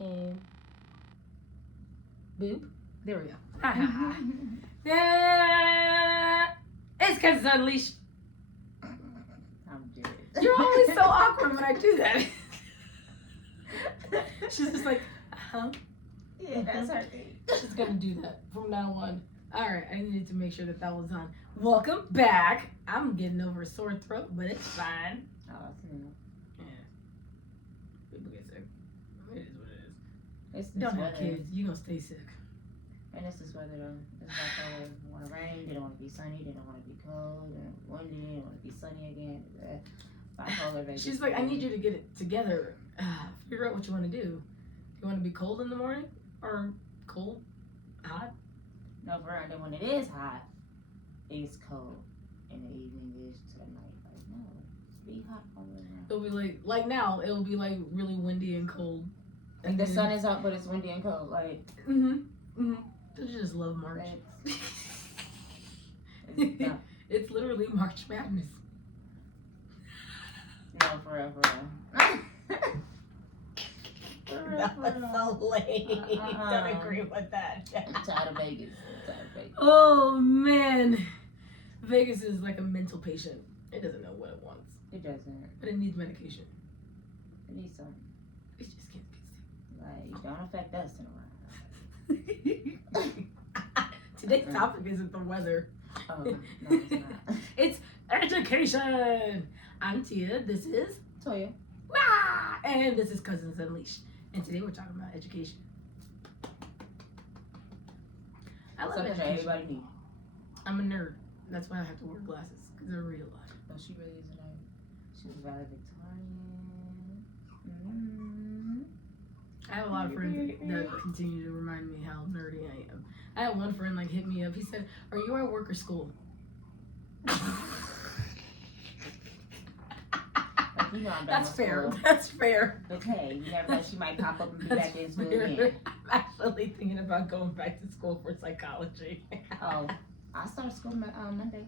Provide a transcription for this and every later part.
And boop. There we go. Yeah. It's because it's unleashed. I'm dead. You're always so awkward when I do that. She's just like, Yeah, that's her thing. She's gonna do that from now on. Alright, I needed to make sure that was on. Welcome back. I'm getting over a sore throat, but it's fine. Oh, that's new. Yeah. People get sick. It is what it is. It's this Don't weather. have kids. You're gonna stay sick. And it's this weather though. It's bipolar. They want to rain. They don't want to be sunny. They don't want to be cold. They don't windy. They don't want to be sunny again. Bipolar Vegas. She's like, I need you to get it together. Figure out what you want to do. You want to be cold in the morning or cold, hot? No, for real. And then when it is hot, it's cold. In the evening is to the night. Like, no. Be hot all the way around. It'll be like now, it'll be like really windy and cold. Like the sun is up, but it's windy and cold. Like, I just love March. No, It's literally March Madness. for real. That was so lame. Don't agree with that. I'm tired of Vegas. Oh man, Vegas is like a mental patient. It doesn't know what it wants, It doesn't. but it needs medication. It needs some. It just can't get Like, don't affect us in a while. sick. Today's topic isn't the weather. Oh, no, it's not. It's education. I'm Tia. This is Toya. and this is Cousins Unleashed. And today we're talking about education. I love Something that education. everybody needs. I'm a nerd. That's why I have to wear glasses because I read a lot. No, she really is a nerd. She was valedictorian. I have a lot of friends that continue to remind me how nerdy I am. I had one friend like hit me up. He said, "Are you at work or school?" You know I'm done That's with fair. school. That's fair. But hey, you never know, she might pop up and be That's back in school fair. again. I'm actually thinking about going back to school for psychology. Oh, I start school Monday.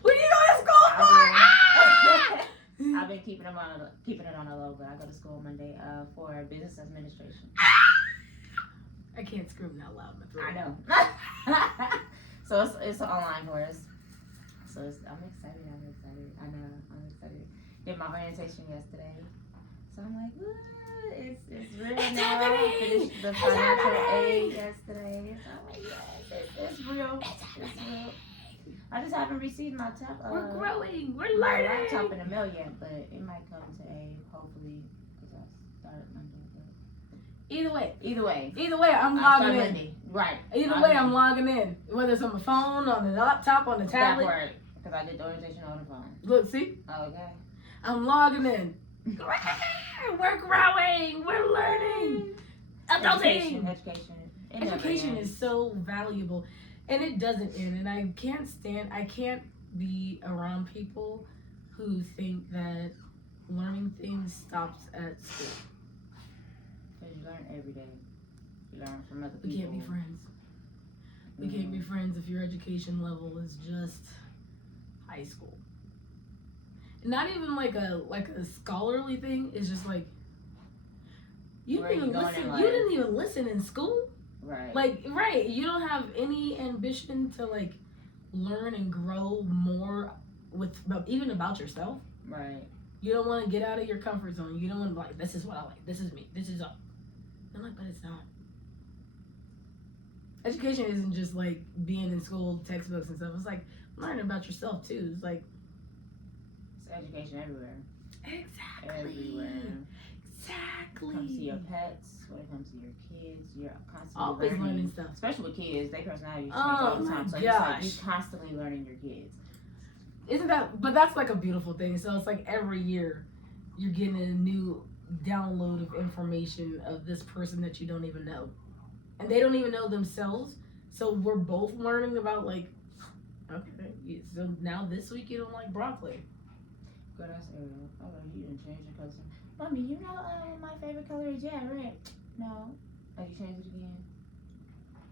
What are you going to school for? I've been keeping it on a low, but I go to school Monday for business administration. I can't scream that loud in my throat. I know. So it's an online course. So I'm excited. I know. I'm excited. Did my orientation yesterday. So I'm like, ooh, it's real It's now. happening. Finished the It's financial happening. aid yesterday. So I'm like, yes, it's real. It's real. I just haven't received my We're growing. We're my learning. laptop in the mail yet, but it might come to hopefully, because I started Monday. But Either way, I'm I logging start in. Monday. Right. Either way, I'm logging in. Whether it's on my phone, on the laptop, on the That tablet. work, because I did the orientation on the phone. Look, see? Okay. I'm logging in. We're growing. We're learning. Adulting. Education. It never Education ends. is so valuable. And it doesn't end. And I can't be around people who think that learning things stops at school. Because you learn every day. You learn from other people. We can't be friends. We can't be friends if your education level is just high school. Not even like a scholarly thing. It's just like you Where didn't you even going in listen. life? You didn't even listen in school. Right. Like, right, you don't have any ambition to like learn and grow more even about yourself. Right. You don't want to get out of your comfort zone. You don't want to be like, this is what I like. This is me. This is all. I'm like, but it's not. Education isn't just like being in school, textbooks and stuff. It's like learning about yourself too. It's like It's education everywhere. exactly. Everywhere. Exactly. When it comes to your pets, when it comes to your kids, you're constantly Always learning stuff. Especially with kids, their personality change Oh all the my time. So gosh. you're constantly learning your kids. Isn't that? But that's like a beautiful thing. So it's like every year you're getting a new download of information of this person that you don't even know, and they don't even know themselves. So we're both learning about like, okay, so now this week you don't like broccoli. Good ass Ariel. Oh, you didn't change your color. Mommy, you know what my favorite color is? Yeah, red. No. Oh, you changed it again?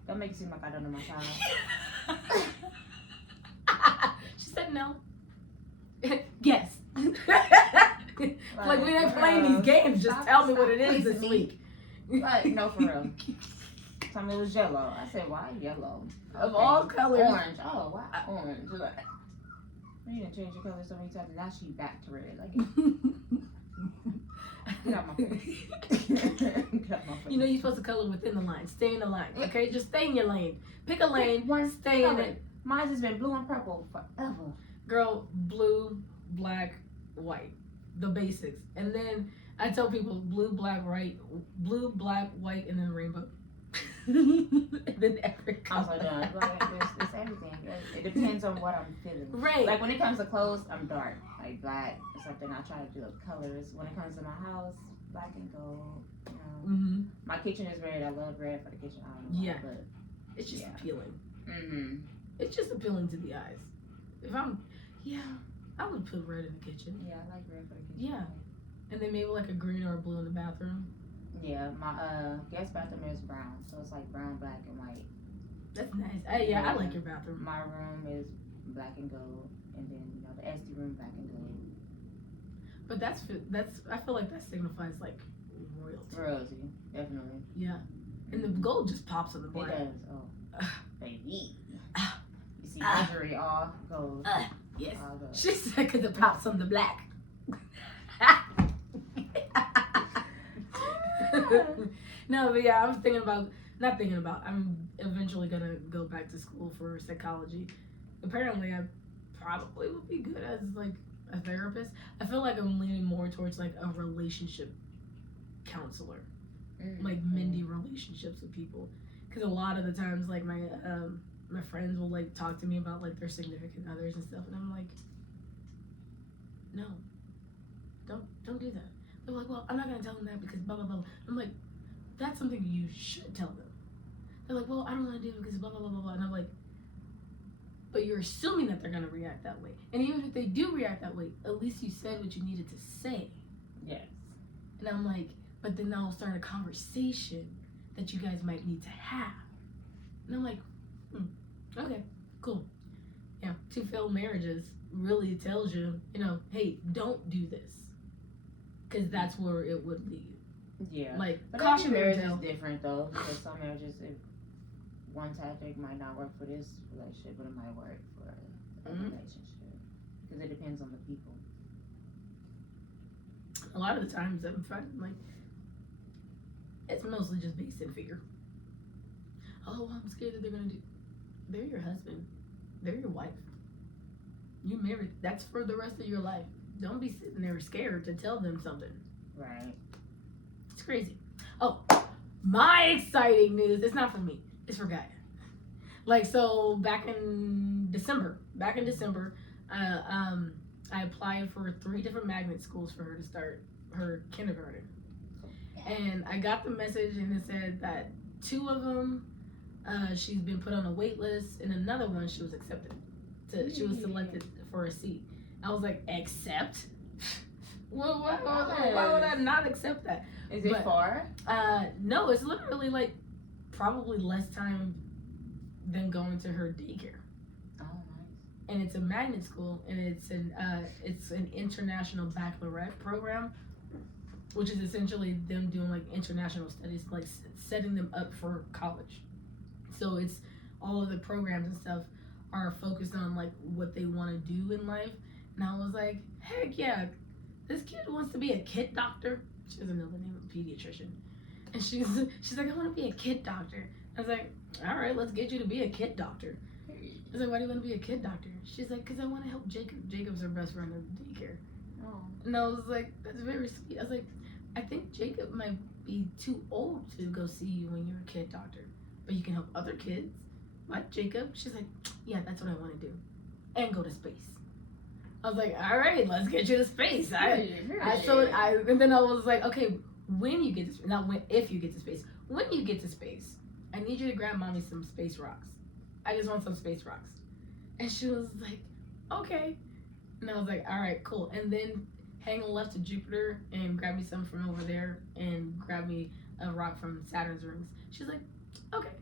Don't make it seem like I don't know my child. She said no. Guess. Like we ain't playing these games. Just tell me what it is this week. Like, no, for real. Tell me it was yellow. I said, why yellow? Of all colors. Orange. Oh, why orange? Like, you didn't change your color so many times, and now she back to red. Like, get out my face. Get out my face. You know you're supposed to color within the line. Stay in the line, okay? Just stay in your lane. Pick a lane. One Stay in it. Mine's has been blue and purple forever. Girl, blue, black, white. The basics. And then I tell people blue, black, white, and then rainbow. And then every color. I'm so done. It's everything. It depends on what I'm feeling. Right. Like when it comes to clothes, I'm dark. Like black or something. I try to do up colors. When it comes to my house, black and gold. You know. Mm-hmm. My kitchen is red. I love red for the kitchen. I don't know Yeah. why, but It's just appealing. mm-hmm. It's just appealing to the eyes. I would put red in the kitchen. Yeah, I like red for the kitchen. Yeah. And then maybe like a green or a blue in the bathroom. Yeah, my guest bathroom is brown, so it's like brown, black, and white. That's nice. I like your bathroom. My room is black and gold, and then the SD room black and gold. But that's I feel like that signifies like royalty. Royalty, definitely. Yeah. And the gold just pops on the black. It does. Oh, baby. You see luxury all gold. Yes. All gold. She said because it pops on the black. No, but yeah, I'm eventually gonna go back to school for psychology. Apparently I probably would be good as like a therapist. I feel like I'm leaning more towards like a relationship counselor, like mending relationships with people. Because a lot of the times, like my friends will like talk to me about like their significant others and stuff, and I'm like, no, don't do that. They're like, well, I'm not gonna tell them that because blah blah blah. I'm like, that's something you should tell them. They're like, well, I don't want to do it because blah blah blah blah blah. And I'm like, but you're assuming that they're gonna react that way. And even if they do react that way, at least you said what you needed to say. Yes. And I'm like, but then that'll start a conversation that you guys might need to have. And I'm like, okay, cool. Yeah, 2 failed marriages really tells you, hey, don't do this. Because that's where it would lead. Yeah. Like, but caution marriage tale. is different though, because some marriages, if one tactic might not work for this relationship, but it might work for a relationship. Because it depends on the people. A lot of the times I'm finding, like, it's mostly just based in fear. Oh, I'm scared that they're going to do. They're your husband. They're your wife. You married. That's for the rest of your life. Don't be sitting there scared to tell them something. Right. It's crazy. Oh, my exciting news. It's not for me. It's for Gaia. Like, so back in December, I applied for 3 different magnet schools for her to start her kindergarten. And I got the message and it said that 2 of them, she's been put on a wait list, and another one she was accepted. She was selected for a seat. I was like, accept? Well, why would I not accept that? Is it far? No, it's literally like probably less time than going to her daycare. Oh, nice. And it's a magnet school, and it's an international baccalaureate program, which is essentially them doing like international studies, like setting them up for college. So it's all of the programs and stuff are focused on like what they want to do in life. And I was like, heck yeah, this kid wants to be a kid doctor. She doesn't know the name of a pediatrician. And she's like, I want to be a kid doctor. I was like, all right, let's get you to be a kid doctor. I was like, why do you want to be a kid doctor? She's like, because I want to help Jacob. Jacob's her best friend at daycare. Oh. And I was like, that's very sweet. I was like, I think Jacob might be too old to go see you when you're a kid doctor. But you can help other kids, like Jacob. She's like, yeah, that's what I want to do. And go to space. I was like, all right, let's get you to space. And then I was like, okay, when you get to space, not when, if you get to space. When you get to space, I need you to grab mommy some space rocks. I just want some space rocks. And she was like, okay. And I was like, all right, cool. And then hang a left to Jupiter and grab me some from over there and grab me a rock from Saturn's rings. She's like, okay.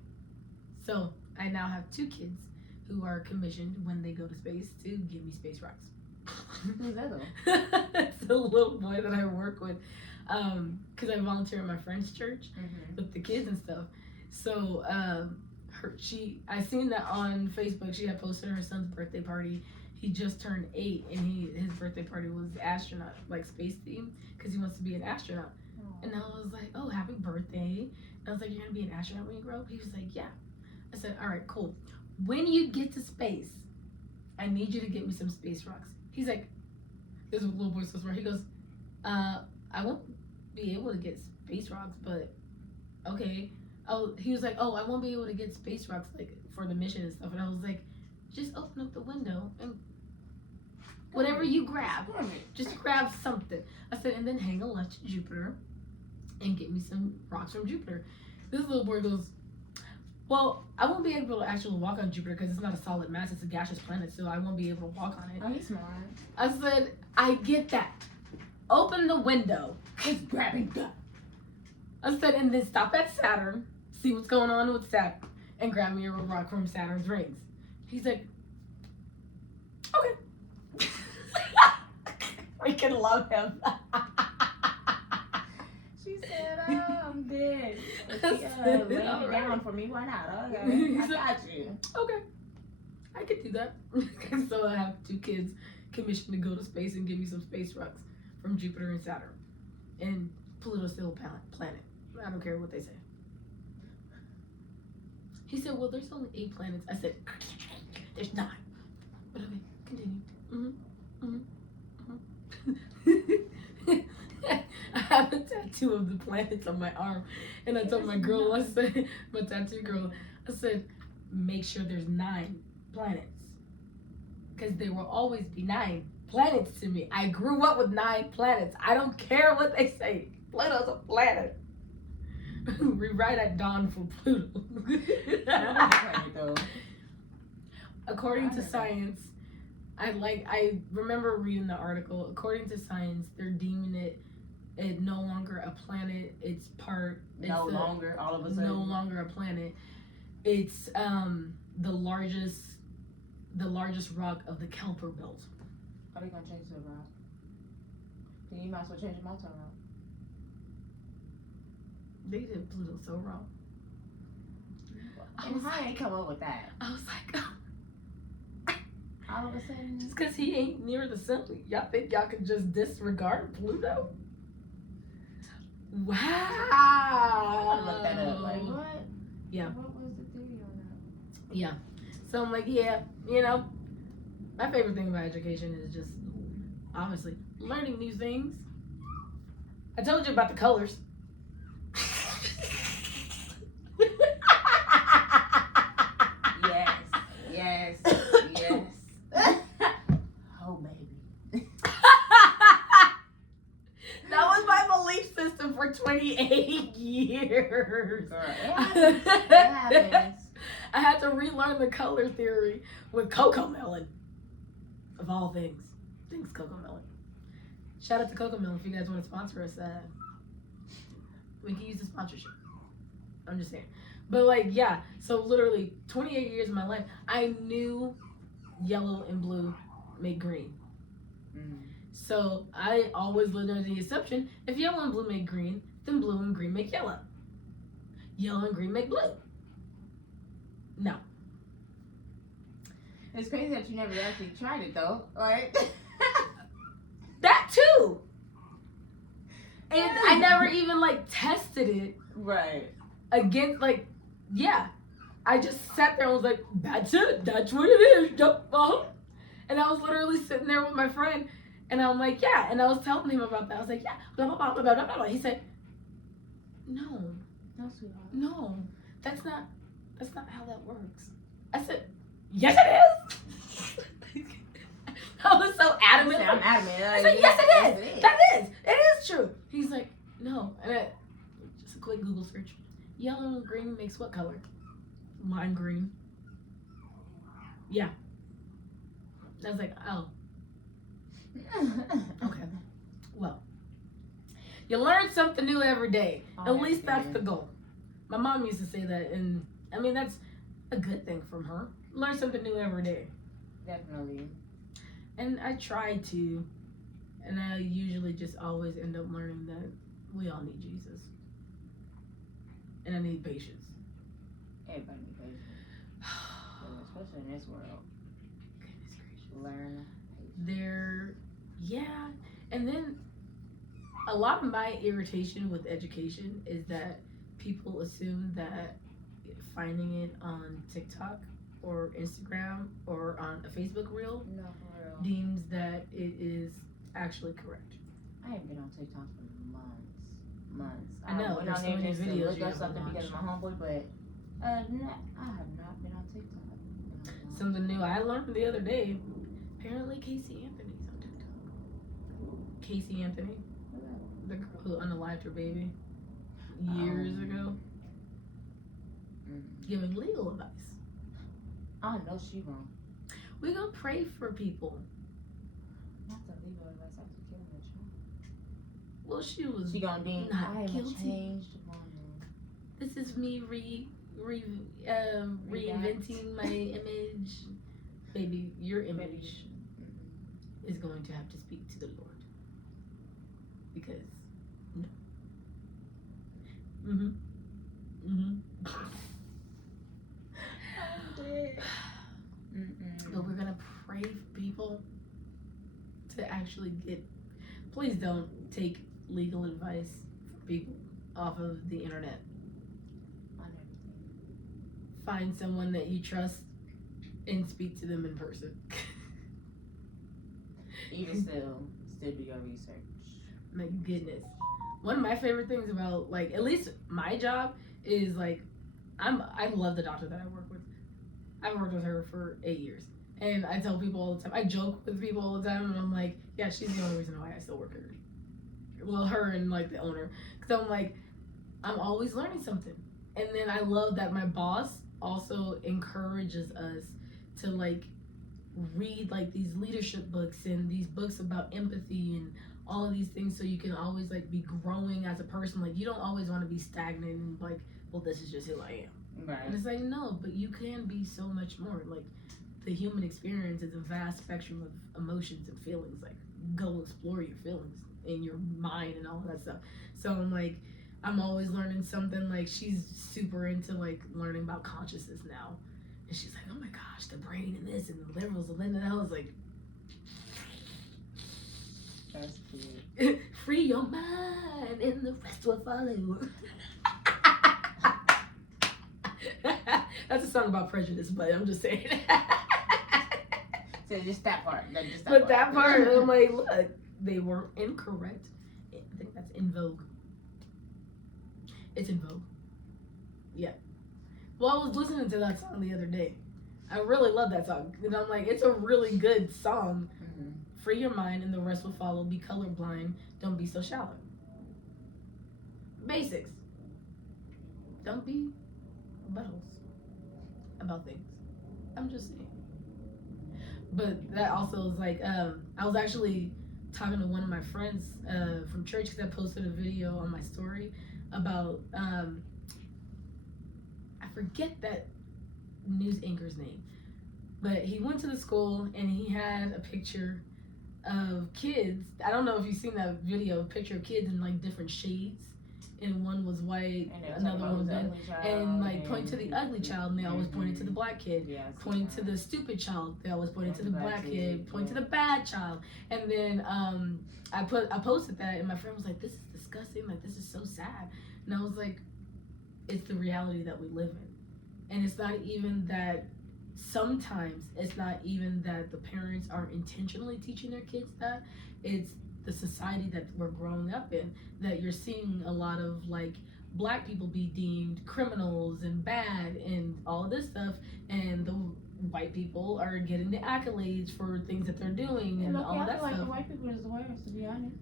So I now have 2 kids who are commissioned when they go to space to give me space rocks. Who's that though? It's a little boy that I work with. Because I volunteer at my friend's church with the kids and stuff. So I seen that on Facebook. She had posted her son's birthday party. He just turned 8, and his birthday party was astronaut, like space themed, because he wants to be an astronaut. And I was like, oh, happy birthday. And I was like, you're gonna be an astronaut when you grow up? He was like, yeah. I said, all right, cool. When you get to space, I need you to get me some space rocks. He's like, this little boy so smart. He goes, I won't be able to get space rocks, but okay. Oh, he was like, oh, I won't be able to get space rocks like for the mission and stuff. And I was like, just open up the window and whatever you grab, just grab something. I said, and then hang a left to Jupiter and get me some rocks from Jupiter. This little boy goes, well, I won't be able to actually walk on Jupiter because it's not a solid mass, it's a gaseous planet, so I won't be able to walk on it. Oh, he's smart. I said, I get that. Open the window. It's grabbing that. I said, and then stop at Saturn, see what's going on with Saturn, and grab me a rock from Saturn's rings. He's like, okay. We can love him. She said, oh, I'm dead. She laid it down for me. Why not? Okay, I got you. Okay, I could do that. So I have 2 kids commissioned to go to space and give me some space rocks from Jupiter and Saturn. And Pluto's still a planet. I don't care what they say. He said, well, there's only 8 planets. I said, there's 9. But okay, continue. I have a tattoo of the planets on my arm. And I told my girl, I said, my tattoo girl, I said, make sure there's 9 planets. Because there will always be 9 planets to me. I grew up with 9 planets. I don't care what they say. Pluto's a planet. Rewrite at dawn for Pluto. According to science, I remember reading the article. According to science, they're deeming it no longer a planet. It's no longer a planet. It's the largest rock of the Kuiper Belt. How are they gonna change the rock? Then you might as well change the mountain rock. They did Pluto so wrong. And how did he come up with that? I was like, all of a sudden, just because he ain't near the sun, y'all think y'all can just disregard Pluto? Wow. I looked that up. Like what? Yeah. What was the theory on that? Yeah. So I'm like, yeah, my favorite thing about education is just obviously learning new things. I told you about the colors. Yes. Oh, baby. That was my belief system for 28 years. Girl, it happens. I had to relearn the color theory with Cocoa Melon. Of all things. Thanks, Cocoa Melon. Shout out to Cocoa Melon if you guys want to sponsor us. We can use the sponsorship. I'm just saying. But yeah, so literally 28 years of my life, I knew yellow and blue make green. So I always lived under the assumption, if yellow and blue make green, then blue and green make yellow. Yellow and green make blue. No. It's crazy that you never actually tried it though, right? That too. And I never even tested it. Right. Against I just sat there and was like, that's it, that's what it is. And I was literally sitting there with my friend and I'm like, yeah, and I was telling him about that. I was like, yeah, blah blah blah blah blah blah blah. He said, no, that's not how that works. I said, yes it is. I was so adamant. I'm adamant. I said, yes it is. It is true. He's like, no. And just a quick Google search. Yellow and green makes what color? Lime green. Yeah. I was like, oh. Okay. Well, you learn something new every day. At least that's the goal. My mom used to say that, and I mean, that's a good thing from her. Learn something new every day. Definitely. And I try to, and I usually just always end up learning that We all need Jesus. And I need patience. Everybody be patient. Especially in this world. Goodness gracious. Learn There, yeah. And then a lot of my irritation with education is that people assume that finding it on TikTok or Instagram or on a Facebook reel no, for real. deems that it is actually correct. I haven't been on TikTok for months. I know, went there's on so there many just to videos look you up have something to because of my watch. homeboy, but I have not been on TikTok. Something new I learned the other day. Apparently Casey Anthony's on TikTok. Casey Anthony, the girl who unalived her baby years ago, giving legal advice. I know she wrong. We gonna pray for people. Not the legal advice after killing a child. Well, she was. She gonna deem not I am guilty. a changed woman. This is me reinventing my image. Baby, your image is going to have to speak to the Lord. Because, no. But we're going to pray for people to actually get. Please don't take legal advice from people off of the internet. Find someone that you trust and speak to them in person. Even still do your research. My goodness. One of my favorite things about, like, at least my job is, like, I love the doctor that I work with. I've worked with her for 8 years. And I tell people all the time, I joke with people all the time, and I'm like, yeah, she's the only reason why I still work here. Well, her and, like, the owner. Because I'm like, I'm always learning something. And then I love that my boss also encourages us to, like, read, like, these leadership books and these books about empathy and all of these things, so you can always, like, be growing as a person. Like, you don't always want to be stagnant and, like, well, this is just who I am. Right. And it's like, no, but you can be so much more. Like, the human experience is a vast spectrum of emotions and feelings. Like, go explore your feelings in your mind and all of that stuff. So I'm like, I'm always learning something. Like, she's super into, like, learning about consciousness now. And she's like, oh my gosh, the brain and this and the liberals and then, and I was like, that's cute. free your mind and the rest will follow. That's a song about prejudice, but I'm just saying. So just that part. But that part, I'm like, look, they were incorrect. I think that's in vogue. It's in vogue. Yeah. Well, I was listening to that song the other day. I really love that song. And I'm like, it's a really good song. Mm-hmm. Free your mind and the rest will follow. Be colorblind. Don't be so shallow. Basics. Don't be buttholes about things. I'm just saying. But that also is like, I was actually talking to one of my friends from church because I posted a video on my story about, I forget that news anchor's name, but he went to the school and he had a picture of kids. I don't know if you've seen that video, a picture of kids in like different shades. And one was white, another one was black, and like point to the ugly child, and they always pointed to the black kid. Yeah, point to the stupid child, they always pointed to the black kid. Point to the bad child, and then I posted that, and my friend was like, "This is disgusting. Like, this is so sad." And I was like, "It's the reality that we live in, and it's not even that. Sometimes it's not even that the parents are intentionally teaching their kids that. It's the society that we're growing up in, that you're seeing a lot of like black people be deemed criminals and bad and all of this stuff, and the white people are getting the accolades for things that they're doing and all that like stuff. The white people is the worst, to be honest.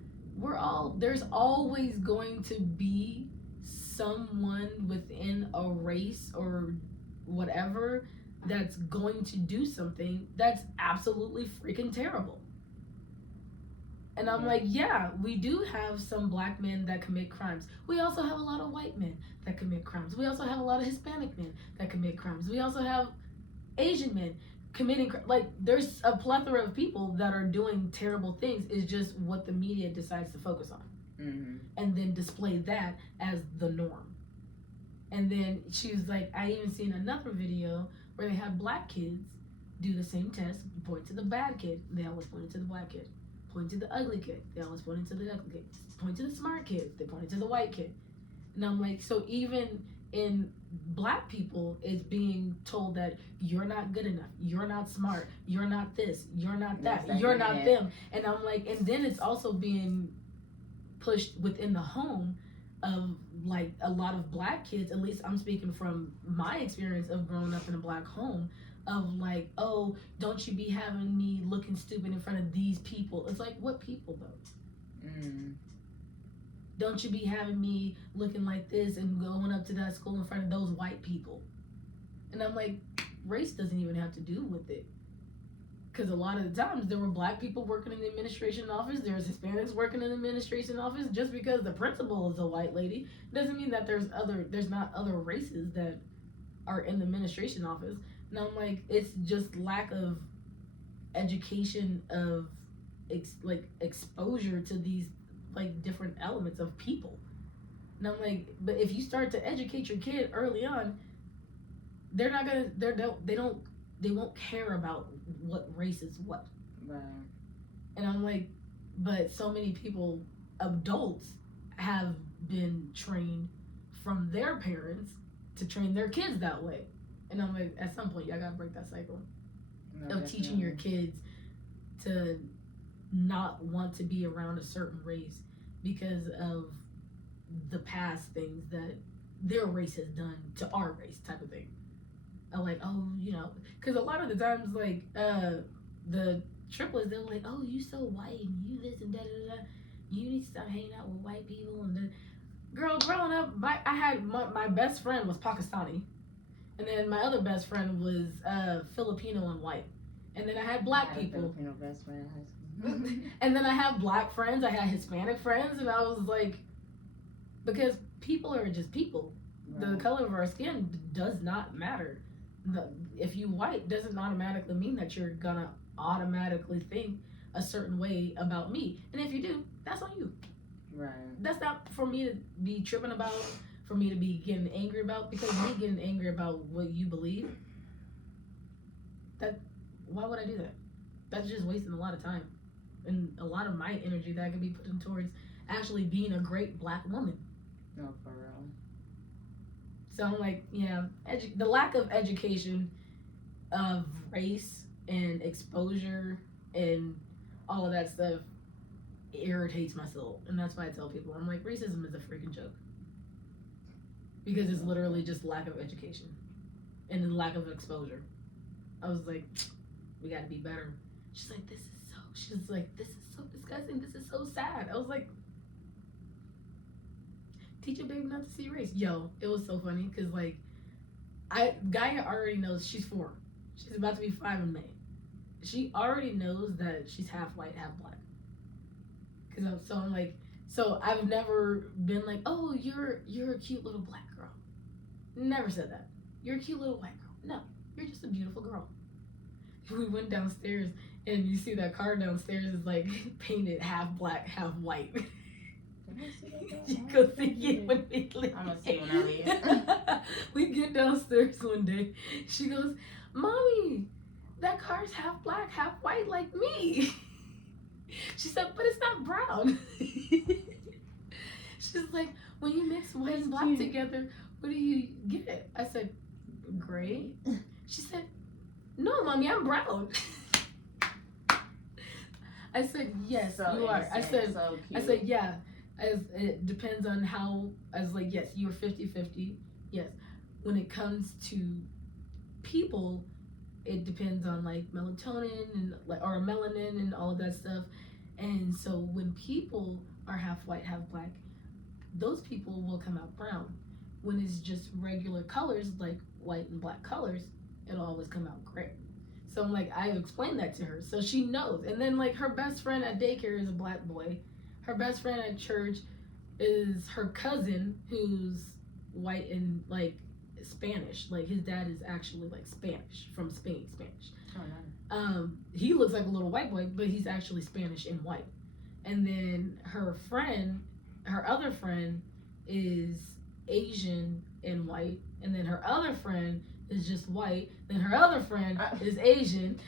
There's always going to be someone within a race or whatever that's going to do something that's absolutely freaking terrible. And I'm like, yeah, we do have some black men that commit crimes. We also have a lot of white men that commit crimes. We also have a lot of Hispanic men that commit crimes. We also have Asian men committing like there's a plethora of people that are doing terrible things. It's just what the media decides to focus on. Mm-hmm. and then display that as the norm. And then she was like, I even seen another video where they had black kids do the same test, point to the bad kid, they always pointed to the black kid. Point to the ugly kid, they always pointed to the ugly kid. Point to the smart kid, they pointed to the white kid. And I'm like, so even in black people, it's being told that you're not good enough, you're not smart, you're not this, you're not that, you're not them. And I'm like, and then it's also being pushed within the home of like a lot of black kids, at least I'm speaking from my experience of growing up in a black home, of like, oh, don't you be having me looking stupid in front of these people. It's like, what people though? Don't you be having me looking like this and going up to that school in front of those white people. And I'm like, race doesn't even have to do with it. Because a lot of the times there were black people working in the administration office, there's Hispanics working in the administration office. Just because the principal is a white lady doesn't mean that there's not other races that are in the administration office. And I'm like, it's just lack of education, of exposure to these like different elements of people. And I'm like, but if you start to educate your kid early on, they're not gonna they won't care about what race is what. Right. And I'm like, but so many people, adults, have been trained from their parents to train their kids that way. And I'm like, at some point, y'all gotta break that cycle of teaching your kids to not want to be around a certain race because of the past things that their race has done to our race, type of thing. I'm like, oh, you know, because a lot of the times, like, the triplets, they're like, oh, you so white and you this and da da da. You need to stop hanging out with white people. And then, girl, growing up, I had my best friend was Pakistani, and then my other best friend was Filipino and white, and then I had black people. Filipino best friend in high school. And then I have black friends, I had Hispanic friends, and I was like, because people are just people. Right. The color of our skin does not matter. If you white doesn't automatically mean that you're gonna automatically think a certain way about me. And if you do, that's on you. Right. That's not for me to be tripping about, for me to be getting angry about, because me getting angry about what you believe, why would I do that? That's just wasting a lot of time. And a lot of my energy that I could be putting towards actually being a great black woman. No, for real. So I'm like, yeah, the lack of education of race and exposure and all of that stuff irritates my soul. And that's why I tell people, I'm like, racism is a freaking joke. Because it's literally just lack of education and lack of exposure. I was like, we gotta be better. She's like, this is so disgusting. This is so sad. I was like, teach your baby not to see race. Yo, it was so funny because like, Gaia already knows she's 4. She's about to be 5 in May. She already knows that she's half white, half black. I'm like, so I've never been like, oh, you're a cute little black girl. Never said that. You're a cute little white girl. No, you're just a beautiful girl. We went downstairs and you see that car downstairs is like painted half black, half white. You go see it when we leave. I'm gonna see when I leave. We get downstairs one day. She goes, Mommy, that car's half black, half white like me. She said, but it's not brown. She's like, when you mix white and black together, what do you get? I said, gray. She said, no, Mommy, I'm brown. I said, yes, so you are. I said, yeah. As it depends on how, as like, yes, you're 50-50. Yes. When it comes to people, it depends on like melatonin and like, or melanin and all of that stuff. And so when people are half white, half black, those people will come out brown. When it's just regular colors, like white and black colors, it'll always come out gray. So I'm like, I explained that to her. So she knows. And then like her best friend at daycare is a black boy. Her best friend at church is her cousin who's white and like Spanish. Like his dad is actually like Spanish, from Spain, Spanish. Oh, nice. He looks like a little white boy, but he's actually Spanish and white. And then her friend her other friend is Asian and white, and then her other friend is just white. Then her other friend is Asian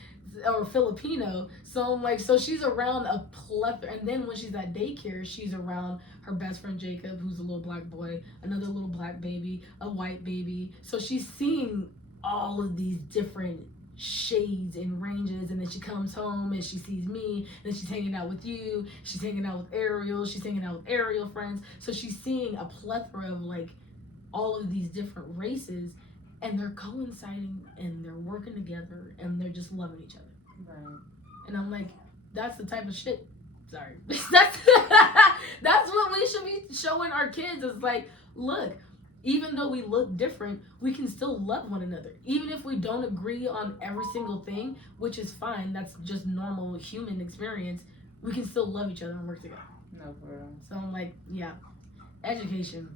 or Filipino. So I'm like, so she's around a plethora. And then when she's at daycare, she's around her best friend Jacob, who's a little black boy, another little black baby, a white baby. So she's seeing all of these different shades and ranges, and then she comes home and she sees me, and she's hanging out with you, she's hanging out with Ariel, she's hanging out with Ariel friends. So she's seeing a plethora of like all of these different races, and they're coinciding and they're working together and they're just loving each other. Right. And I'm like, that's the type of shit. Sorry. That's what we should be showing our kids. Is like, look, even though we look different, we can still love one another. Even if we don't agree on every single thing, which is fine, that's just normal human experience, we can still love each other and work together. No, for real. So I'm like, yeah, education.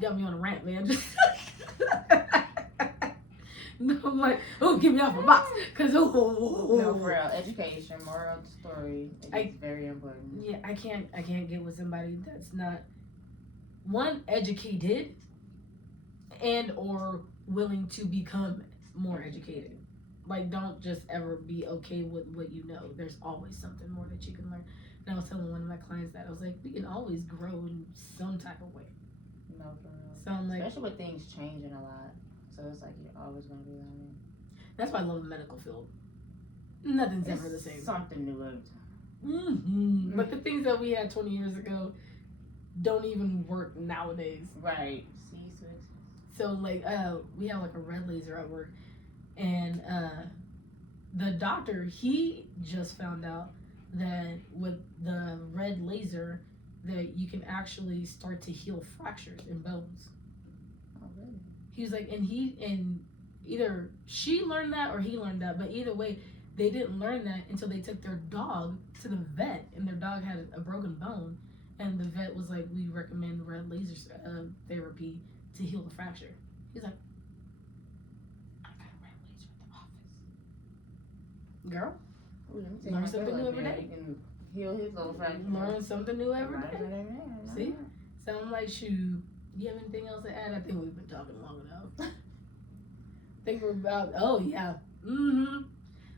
Got me on a rant, man. Just no, I'm like, oh, get me off a box, cause No, for real. Education, moral of the story, it's very important. Yeah, I can't get with somebody that's not one educated and or willing to become more educated. Like, don't just ever be okay with what you know. There's always something more that you can learn. And I was telling one of my clients that I was like, we can always grow in some type of way. No, for real. So I'm like, especially with things changing a lot. So it's like you're always going to be learning. That's why I love the medical field. Nothing's ever the same. Something new every time. Mm-hmm. But the things that we had 20 years ago don't even work nowadays. Right. See, switch. So like, we have like a red laser at work, and the doctor, he just found out that with the red laser that you can actually start to heal fractures in bones. Oh, really? He was like, and either she learned that or he learned that, but either way, they didn't learn that until they took their dog to the vet, and their dog had a broken bone, and the vet was like, we recommend red laser therapy to heal the fracture. He's like, I got a red laser at the office. Girl, Ooh, let me take learn my something girl new up every there. day. He can heal his little fracture. Learn something new every day. Right. See? So I'm like, shoot, do you have anything else to add? I think we've been talking long enough. I think we're about, oh yeah. Mm-hmm.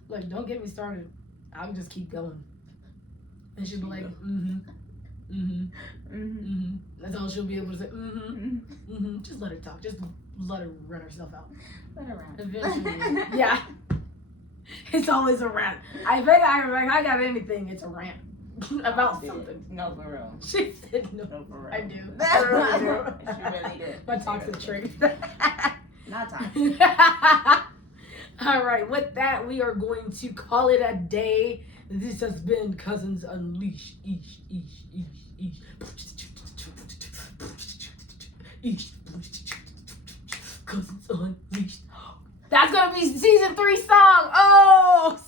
Look, don't get me started. I'll just keep going. And she'll be like, mm-hmm. Mm-hmm. Mm-hmm. Mm-hmm. That's all she'll be able to say. Mm-hmm. Mm-hmm. Just let her talk. Just let her run herself out. Let her run. Eventually. Yeah. It's always a rant. I bet I got anything, it's a rant. About something. No, for real. She said no. No, for real. I do. I really do. She really did. My toxic trait. Not toxic. All right, with that, we are going to call it a day. This has been Cousins Unleashed. Cousins Unleashed. That's gonna be season 3 song. Oh,